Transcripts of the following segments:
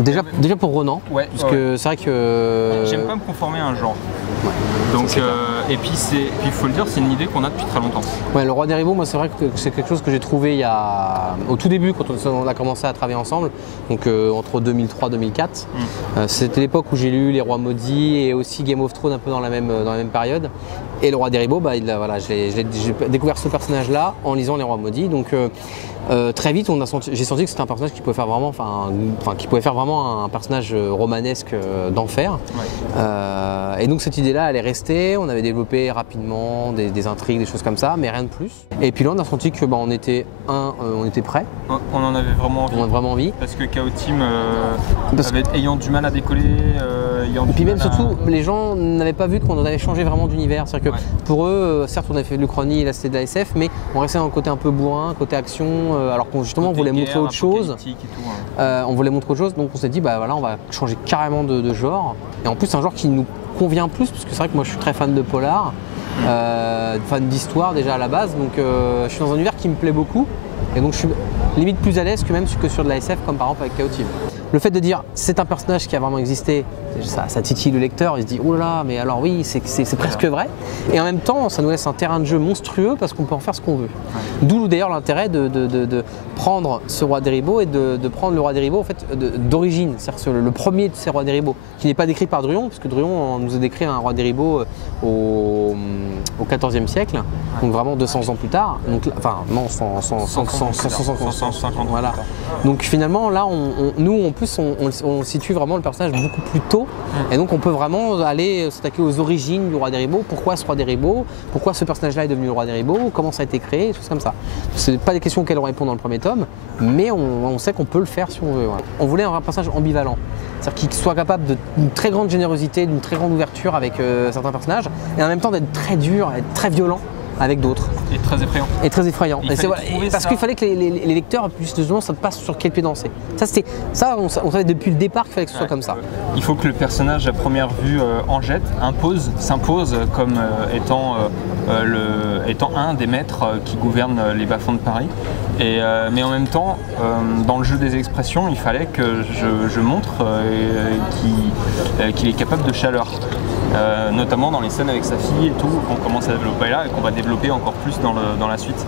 Déjà pour Ronan, Ouais, parce que c'est vrai que... J'aime pas me conformer à un genre. Ouais. Donc, et puis il faut le dire, c'est une idée qu'on a depuis très longtemps. Ouais, le Roi des Ribauds, moi c'est vrai que c'est quelque chose que j'ai trouvé au tout début quand on a commencé à travailler ensemble, donc entre 2003 et 2004. C'était l'époque où j'ai lu Les Rois Maudits et aussi Game of Thrones un peu dans la même période. Et le Roi des Ribauds, voilà, j'ai découvert ce personnage-là en lisant Les Rois Maudits. Donc très vite, j'ai senti que c'était un personnage qui pouvait faire vraiment, un personnage romanesque d'enfer. Ouais. Et donc cette idée-là, elle est restée. On avait développé rapidement des intrigues, des choses comme ça, mais rien de plus. Et puis là, on a senti que on était prêt. On en avait vraiment envie. On a vraiment envie. Parce que Chaos Team, ayant du mal à décoller, et puis même surtout, les gens n'avaient pas vu qu'on avait changé vraiment d'univers. C'est-à-dire que pour eux, certes, on avait fait de l'Uchronie et là c'était de la SF, mais on restait dans le côté un peu bourrin, côté action, alors qu'on justement on voulait montrer autre chose. On voulait montrer autre chose, donc on s'est dit voilà, on va changer carrément de genre. Et en plus, c'est un genre qui nous convient plus, parce que c'est vrai que moi je suis très fan de polar, fan d'histoire déjà à la base, donc je suis dans un univers qui me plaît beaucoup. Et donc je suis limite plus à l'aise que sur de la SF, comme par exemple avec Chaos Team. Le fait de dire c'est un personnage qui a vraiment existé, ça titille le lecteur, il se dit oh là là, mais alors oui, c'est presque vrai. Et en même temps, ça nous laisse un terrain de jeu monstrueux parce qu'on peut en faire ce qu'on veut. D'où d'ailleurs l'intérêt de prendre ce Roi des Ribauds et de prendre le Roi des Ribauds en fait, d'origine, c'est-à-dire le premier de ces Rois des Ribauds, qui n'est pas décrit par Druon, parce que Druon nous a décrit un Roi des Ribauds au XIVe siècle, donc vraiment 200 ans plus tard. Donc, enfin non, 150. Voilà. Donc finalement là, nous en plus on situe vraiment le personnage beaucoup plus tôt, et donc on peut vraiment aller s'attaquer aux origines du Roi des Ribauds. Pourquoi ce Roi des Ribauds, pourquoi ce personnage-là est devenu le Roi des Ribauds, comment ça a été créé, des choses comme ça. Ce n'est pas des questions auxquelles on répond dans le premier tome, mais on sait qu'on peut le faire si on veut. Voilà. On voulait un personnage ambivalent, c'est-à-dire qu'il soit capable d'une très grande générosité, d'une très grande ouverture avec certains personnages, et en même temps d'être très dur, être très violent avec d'autres. Et très effrayant. Et très effrayant. Parce qu'il fallait que les lecteurs puissent justement ça passe sur quel pied danser. On savait depuis le départ qu'il fallait que ce soit comme ça. Il faut que le personnage à première vue s'impose comme étant un des maîtres qui gouvernent les bas-fonds de Paris. Mais en même temps, dans le jeu des expressions, il fallait que je montre qu'il est capable de chaleur. Notamment dans les scènes avec sa fille et tout, qu'on commence à développer là et qu'on va développer encore plus dans la suite.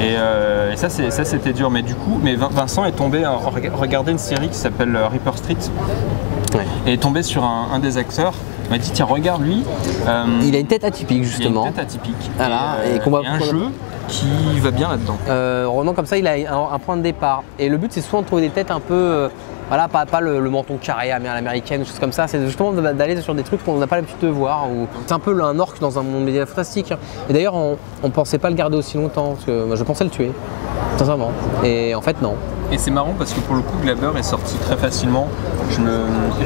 Et ça c'était dur, mais du coup, Vincent est tombé à regarder une série qui s'appelle Reaper Street, et est tombé sur un des acteurs. Il m'a dit tiens, regarde lui. Il a une tête atypique justement. Il a une tête atypique. Voilà, et un jeu qui va bien là-dedans. Ronan comme ça, il a un point de départ. Et le but c'est souvent de trouver des têtes un peu, voilà, pas le menton carré à l'américaine ou choses comme ça. C'est justement d'aller sur des trucs qu'on n'a pas l'habitude de voir. C'est un peu un orque dans un monde médiéval fantastique. Et d'ailleurs, on ne pensait pas le garder aussi longtemps, parce que moi, je pensais le tuer, sincèrement. Et en fait, non. Et c'est marrant parce que pour le coup, Glaber est sorti très facilement.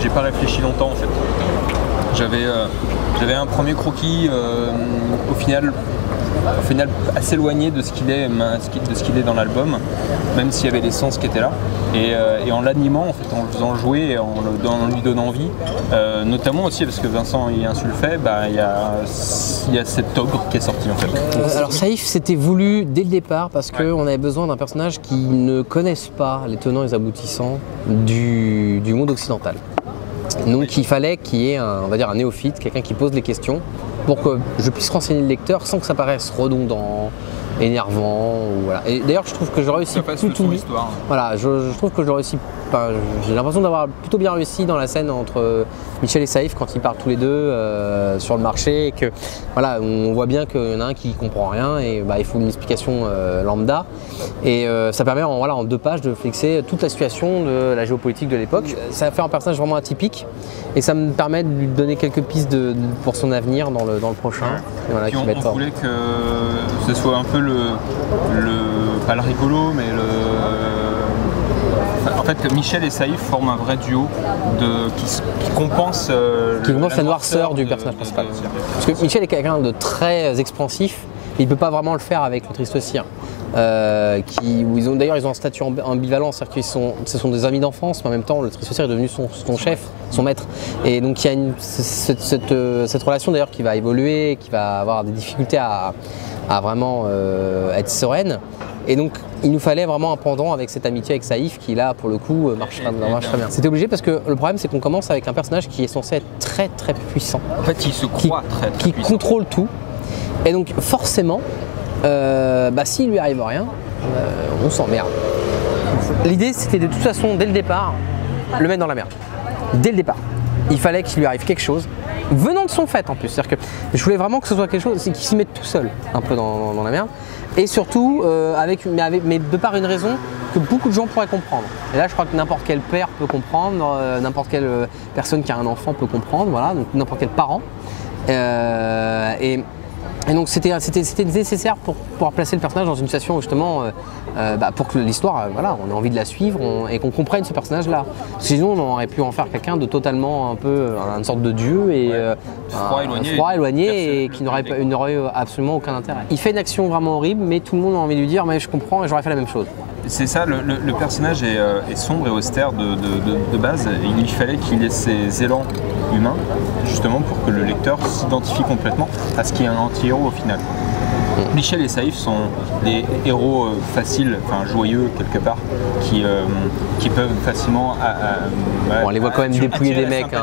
J'ai pas réfléchi longtemps en fait. J'avais un premier croquis au final assez éloigné de ce qu'il est dans l'album, même s'il y avait l'essence qui était là. Et en l'animant, en fait, en le faisant jouer et en lui donnant envie, notamment aussi parce que Vincent y insulte fait, il y a cet ogre qui est sorti en fait. Alors Saïf, c'était voulu dès le départ parce qu'on avait besoin d'un personnage qui ne connaisse pas les tenants et les aboutissants du monde occidental. Donc il fallait qu'il y ait on va dire un néophyte, quelqu'un qui pose les questions pour que je puisse renseigner le lecteur sans que ça paraisse redondant, énervant. Voilà. Et d'ailleurs je trouve que j'ai réussi tout. Voilà, je trouve que j'ai réussi. J'ai l'impression d'avoir plutôt bien réussi dans la scène entre Michel et Saïf quand ils partent tous les deux sur le marché et que voilà, on voit bien qu'il y en a un qui comprend rien et il faut une explication lambda. Et ça permet en 2 pages de fixer toute la situation de la géopolitique de l'époque. Ça fait un personnage vraiment atypique et ça me permet de lui donner quelques pistes pour son avenir dans le prochain. Voilà, on voulait que ce soit un peu pas le rigolo, mais en fait que Michel et Saïf forment un vrai duo qui compense la noirceur du personnage principal. Parce que Michel est quelqu'un de très expansif, et il ne peut pas vraiment le faire avec le Triste Cire. D'ailleurs ils ont un statut ambivalent, c'est-à-dire que ce sont des amis d'enfance, mais en même temps le Triste Cire est devenu son chef, son maître. Et donc il y a cette relation d'ailleurs qui va évoluer, qui va avoir des difficultés à vraiment être sereine. Et donc il nous fallait vraiment un pendant avec cette amitié avec Saïf qui là pour le coup marche très bien. C'était obligé parce que le problème c'est qu'on commence avec un personnage qui est censé être très très puissant. En fait il se croit très qui puissant. Contrôle tout. Et donc forcément, s'il lui arrive rien, on s'emmerde. L'idée c'était de toute façon dès le départ le mettre dans la merde. Dès le départ. Il fallait qu'il lui arrive quelque chose. Venant de son fait en plus, c'est-à-dire que je voulais vraiment que ce soit quelque chose qu'il s'y mette tout seul, un peu dans la merde, et surtout mais de par une raison que beaucoup de gens pourraient comprendre. Et là je crois que n'importe quel père peut comprendre, n'importe quelle personne qui a un enfant peut comprendre, voilà, donc n'importe quel parent. Et donc c'était nécessaire pour pouvoir placer le personnage dans une situation où justement, pour que l'histoire, on a envie de la suivre et qu'on comprenne ce personnage-là. Sinon on aurait pu en faire quelqu'un de totalement un peu une sorte de dieu et froid éloigné et qui n'aurait absolument aucun intérêt. Il fait une action vraiment horrible, mais tout le monde a envie de lui dire mais je comprends et j'aurais fait la même chose. C'est ça, le personnage est sombre et austère de base, et il fallait qu'il ait ses élans humains, justement pour que le lecteur s'identifie complètement à ce qui est un anti-héros au final. Michel et Saïf sont des héros faciles, enfin joyeux quelque part, qui peuvent facilement... on les voit quand même dépouiller des mecs.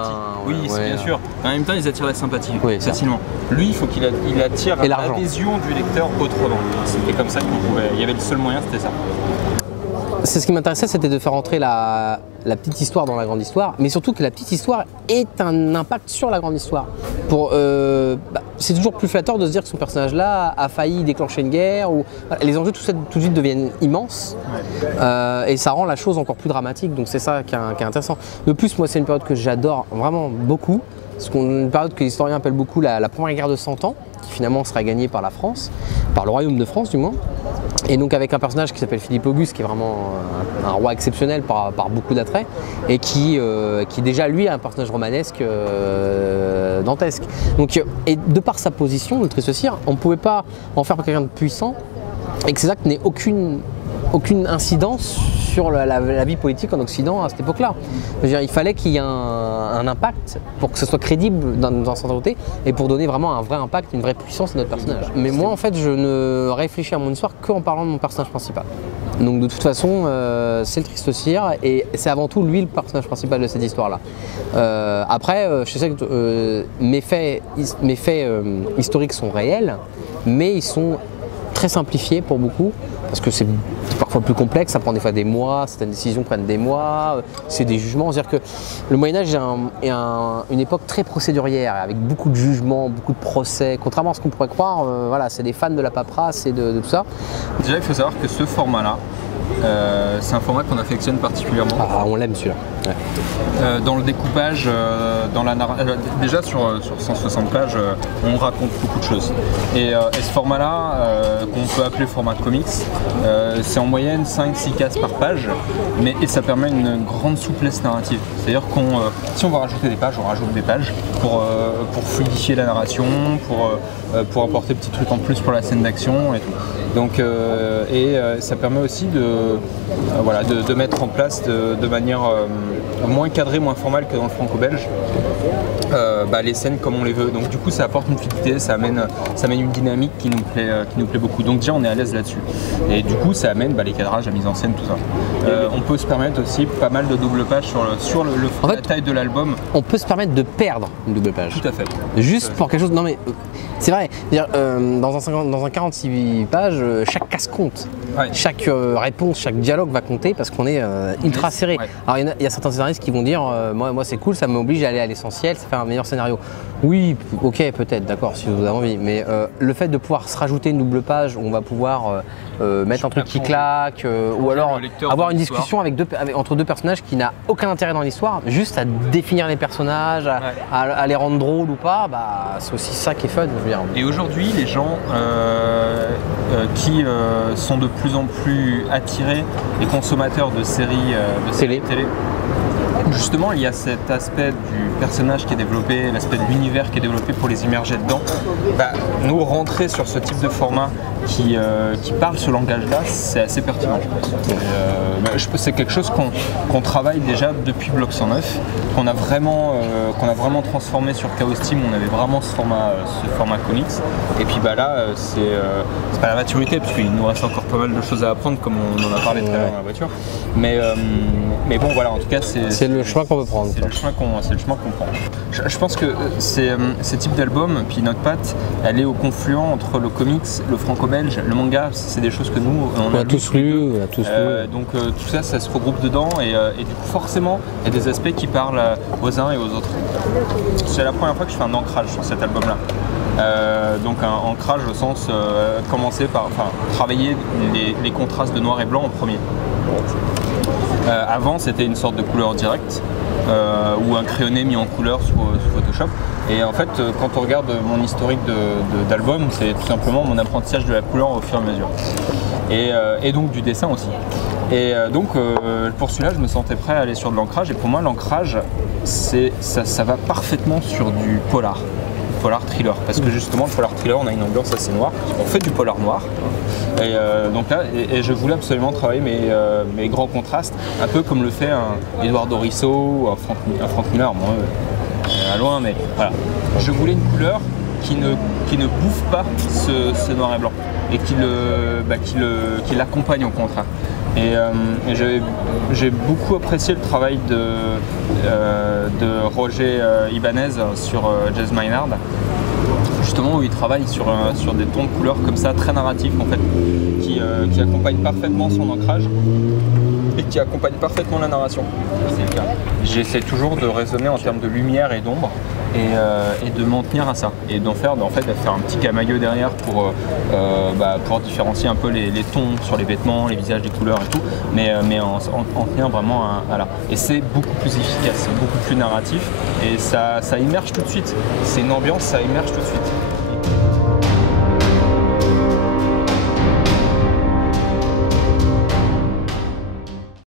Oui, bien sûr. En même temps, ils attirent la sympathie facilement. Ça. Lui, il faut qu'il attire l'adhésion du lecteur autrement. C'était comme ça qu'on pouvait... Il y avait le seul moyen, c'était ça. C'est ce qui m'intéressait, c'était de faire entrer la petite histoire dans la grande histoire, mais surtout que la petite histoire ait un impact sur la grande histoire. C'est toujours plus flatteur de se dire que ce personnage-là a failli déclencher une guerre, ou les enjeux tout de suite deviennent immenses, et ça rend la chose encore plus dramatique, donc c'est ça qui est intéressant. De plus, moi c'est une période que j'adore vraiment beaucoup, une période que les historiens appellent beaucoup la première guerre de 100 ans, qui finalement sera gagnée par la France, par le royaume de France du moins. Et donc avec un personnage qui s'appelle Philippe Auguste, qui est vraiment un roi exceptionnel par beaucoup d'attraits, et qui déjà lui est un personnage romanesque dantesque. Donc, et de par sa position, le Triste Cire, on ne pouvait pas en faire quelqu'un de puissant et que Césac n'ait aucune incidence sur la vie politique en Occident à cette époque-là. Il fallait qu'il y ait un impact pour que ce soit crédible dans sa côté et pour donner vraiment un vrai impact, une vraie puissance à notre personnage. Mais moi, en fait, je ne réfléchis à mon histoire qu'en parlant de mon personnage principal. Donc de toute façon, c'est le Triste Cire et c'est avant tout lui le personnage principal de cette histoire-là. Après, je sais que mes faits historiques sont réels, mais ils sont très simplifiés pour beaucoup, parce que c'est parfois plus complexe, ça prend des fois des mois, certaines décisions prennent des mois, c'est des jugements. C'est-à-dire que le Moyen-Âge est une époque très procédurière, avec beaucoup de jugements, beaucoup de procès. Contrairement à ce qu'on pourrait croire, c'est des fans de la paperasse et de tout ça. Déjà, il faut savoir que ce format-là, c'est un format qu'on affectionne particulièrement. Ah, on l'aime celui-là. Ouais. Dans le découpage, déjà sur 160 pages, on raconte beaucoup de choses. Et ce format-là, qu'on peut appeler format comics, c'est en moyenne 5-6 cases par page, et ça permet une grande souplesse narrative. C'est-à-dire si on va rajouter des pages, on rajoute des pages pour fluidifier la narration, pour apporter des petits trucs en plus pour la scène d'action et tout. Donc, ça permet aussi de mettre en place de manière moins cadrée, moins formelle que dans le franco-belge, les scènes comme on les veut. Donc du coup ça apporte une fluidité, ça amène une dynamique qui nous plaît beaucoup. Donc déjà on est à l'aise là-dessus. Et du coup ça amène les cadrages, la mise en scène, tout ça. On peut se permettre aussi pas mal de double pages sur la taille de l'album. On peut se permettre de perdre une double page. Tout à fait. Juste pour quelque chose. Non mais c'est vrai. Dans un 46 pages, chaque case compte. Ouais. Chaque réponse, chaque dialogue va compter parce qu'on est ultra serré. Ouais. Alors il y a certains scénaristes qui vont dire moi c'est cool, ça m'oblige à aller à l'essentiel, ça fait un meilleur scénario. Oui, ok, peut-être, d'accord, si vous avez envie. Mais le fait de pouvoir se rajouter une double page où on va pouvoir mettre un truc qui claque, ou alors avoir une discussion entre deux personnages qui n'a aucun intérêt dans l'histoire, juste à définir les personnages, à les rendre drôles ou pas, c'est aussi ça qui est fun. Je veux dire. Et aujourd'hui, les gens qui sont de plus en plus attirés et consommateurs de séries télé, justement, il y a cet aspect du personnage qui est développé, l'aspect de l'univers qui est développé pour les immerger dedans. Nous, rentrer sur ce type de format qui parle ce langage-là, c'est assez pertinent, je pense. C'est quelque chose qu'on travaille déjà depuis Bloc 109, qu'on a vraiment transformé sur Chaos Team. On avait vraiment ce format comics. Et puis là, c'est pas la maturité, parce qu'il nous reste encore pas mal de choses à apprendre, comme on en a parlé tout à l'heure dans la voiture. Mais bon, voilà, en tout cas, c'est le chemin qu'on veut prendre. C'est le chemin qu'on prend. Je pense que ces types d'albums, puis notre patte, elle est au confluent entre le comics, le franco-belge, le manga. C'est des choses que nous, on a tous lu. Donc tout ça, ça se regroupe dedans, et du coup, forcément, il y a des aspects qui parlent aux uns et aux autres. C'est la première fois que je fais un ancrage sur cet album-là. Donc un ancrage au sens commencer par travailler les contrastes de noir et blanc en premier. Avant, c'était une sorte de couleur directe ou un crayonné mis en couleur sous Photoshop. Et en fait, quand on regarde mon historique d'album, c'est tout simplement mon apprentissage de la couleur au fur et à mesure. Et donc du dessin aussi. Et donc pour celui-là, je me sentais prêt à aller sur de l'ancrage. Et pour moi, l'ancrage, ça va parfaitement sur du polar thriller, parce que justement le polar thriller, on a une ambiance assez noire, on fait du polar noir, et donc là, je voulais absolument travailler mes grands contrastes, un peu comme le fait un Eduardo Risso ou un Frank Miller, à loin, mais voilà. Je voulais une couleur qui ne bouffe pas ce noir et blanc, et qui l'accompagne au contraire. Et j'ai beaucoup apprécié le travail de Roger Ibanez sur Jazz Maynard, justement, où il travaille sur des tons de couleurs comme ça, très narratifs en fait, qui accompagnent parfaitement son ancrage et qui accompagnent parfaitement la narration. C'est le cas. J'essaie toujours de raisonner en termes de lumière et d'ombre, et de m'en tenir à ça, et de faire un petit camailleux derrière pour différencier un peu les tons sur les vêtements, les visages, les couleurs et tout, mais en tenir vraiment à là. Et c'est beaucoup plus efficace, beaucoup plus narratif, et ça immerge tout de suite. C'est une ambiance, ça immerge tout de suite.